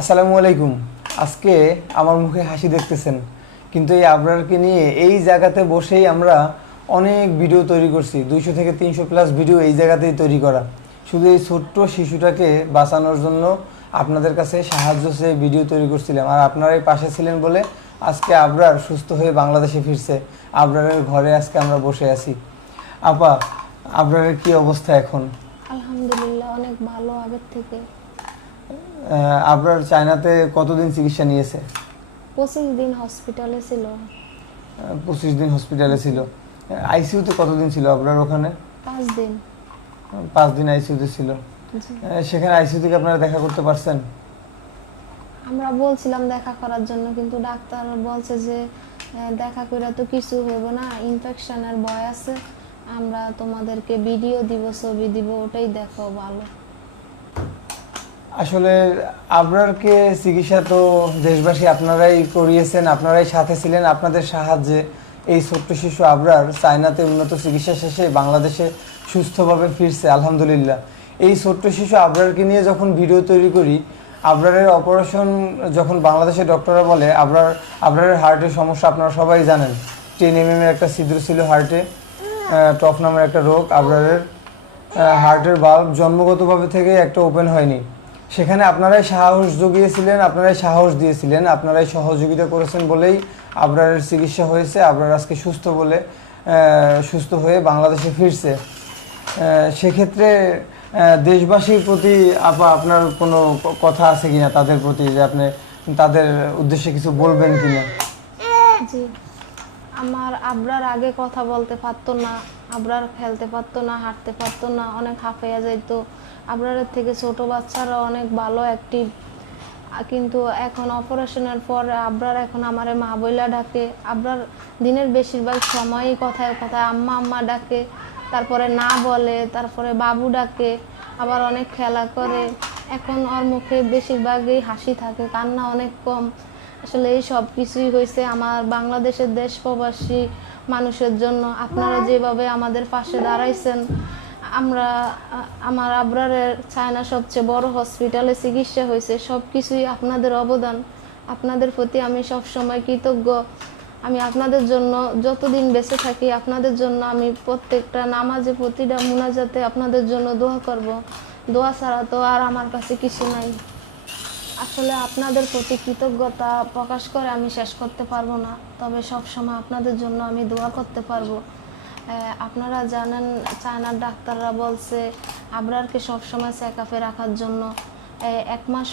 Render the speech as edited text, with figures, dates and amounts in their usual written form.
আসসালামু আলাইকুম। আজকে আমার মুখে হাসি দেখতেছেন, কিন্তু এই আবরারকে নিয়ে এই জায়গাতে বসেই আমরা অনেক ভিডিও তৈরি করছি। 200 থেকে 300 প্লাস ভিডিও এই জায়গাতেই তৈরি করা, শুধু এই ছোট্ট শিশুটাকে বাঁচানোর জন্য আপনাদের কাছে সাহায্য চেয়ে ভিডিও তৈরি করছিলাম। আর আপনারাই পাশে ছিলেন বলে আজকে আবরার সুস্থ হয়ে বাংলাদেশে ফিরছে। আবরারের ঘরে আজকে আমরা বসে আছি। আপা, আবরারের কি অবস্থা এখন? আলহামদুলিল্লাহ অনেক ভালো আগের থেকে। আবরার চায়নাতে কতদিন চিকিৎসা নিয়েছে? 25 দিন হসপিটালে ছিল। 25 দিন হসপিটালে ছিল। আইসিইউতে কতদিন ছিল আপনার ওখানে? 5 দিন। 5 দিন আইসিইউতে ছিল। জি। সেখানে আইসিইউ থেকে আপনারা দেখা করতে পারছেন? আমরা বলছিলাম দেখা করার জন্য, কিন্তু ডাক্তার বলছে যে দেখা করে তো কিছু হবে না, ইনফেকশনের ভয় আছে, আমরা তোমাদেরকে ভিডিও দিব, ছবি দিব, ওটাই দেখো ভালো। আসলে আবরারকে চিকিৎসা তো দেশবাসী আপনারাই করিয়েছেন, আপনারাই সাথে ছিলেন। আপনাদের সাহায্যে এই ছোট্ট শিশু আবরার চায়নাতে উন্নত চিকিৎসা শেষে বাংলাদেশে সুস্থভাবে ফিরছে, আলহামদুলিল্লাহ। এই ছোট্ট শিশু আবরারকে নিয়ে যখন ভিডিও তৈরি করি, আবরারের অপারেশন যখন বাংলাদেশের ডক্টররা বলে আবরারের হার্টের সমস্যা আপনারা সবাই জানেন। 10 mm এর একটা ছিদ্র ছিল হার্টে, টফ নামের একটা রোগ। আবরারের হার্টের ভালভ জন্মগতভাবে থেকে একটা ওপেন হয়নি। সেখানে আপনারাই সাহস জুগিয়েছিলেন, আপনারাই সাহস দিয়েছিলেন, আপনারাই সহযোগিতা করেছেন বলেই আবরারের চিকিৎসা হয়েছে। আবরার আজকে সুস্থ হয়ে বাংলাদেশে ফিরছে। সেক্ষেত্রে দেশবাসীর প্রতি আপনার কোনো কথা আছে কিনা তাদের প্রতি, যে আপনি তাদের উদ্দেশ্যে কিছু বলবেন কিনা? জি, আমার আবরার আগে কথা বলতে পারতো না, আবরার খেলতে পারতো না, হাঁটতে পারতো না, অনেক হাঁফাইয়া যেত। আবরারের থেকে ছোট বাচ্চারা অনেক ভালো অ্যাক্টিভ, কিন্তু এখন অপারেশনের পর আবরার এখন আমারে মা বইলা ডাকে। আবরার দিনের বেশিরভাগ সময়ই কথায় কথায় আম্মা আম্মা ডাকে, তারপরে না বলে, তারপরে বাবু ডাকে, আবার অনেক খেলা করে। এখন ওর মুখে বেশিরভাগই হাসি থাকে, কান্না অনেক কম। আসলে এই সব কিছুই হয়েছে আমার বাংলাদেশের দেশ প্রবাসী মানুষের জন্য। আপনারা যেভাবে আমাদের পাশে দাঁড়াইছেন, আমার আবরারের চায়না সবচেয়ে বড় হসপিটালে চিকিৎসা হয়েছে, সব কিছুই আপনাদের অবদান। আপনাদের প্রতি আমি সবসময় কৃতজ্ঞ। আমি আপনাদের জন্য যতদিন বেঁচে থাকি, আপনাদের জন্য আমি প্রত্যেকটা নামাজে, প্রতিটা মুনাজাতে আপনাদের জন্য দোয়া করব। দোয়া ছাড়া তো আর আমার কাছে কিছু নাই। আসলে আপনাদের প্রতি কৃতজ্ঞতা প্রকাশ করে আমি শেষ করতে পারবো না, তবে সবসময় আপনাদের জন্য আমি দোয়া করতে পারবো। আপনারা জানেন, চায়নার ডাক্তাররা বলছে আবরারকে সবসময় চেক আপে রাখার জন্য। 1 মাস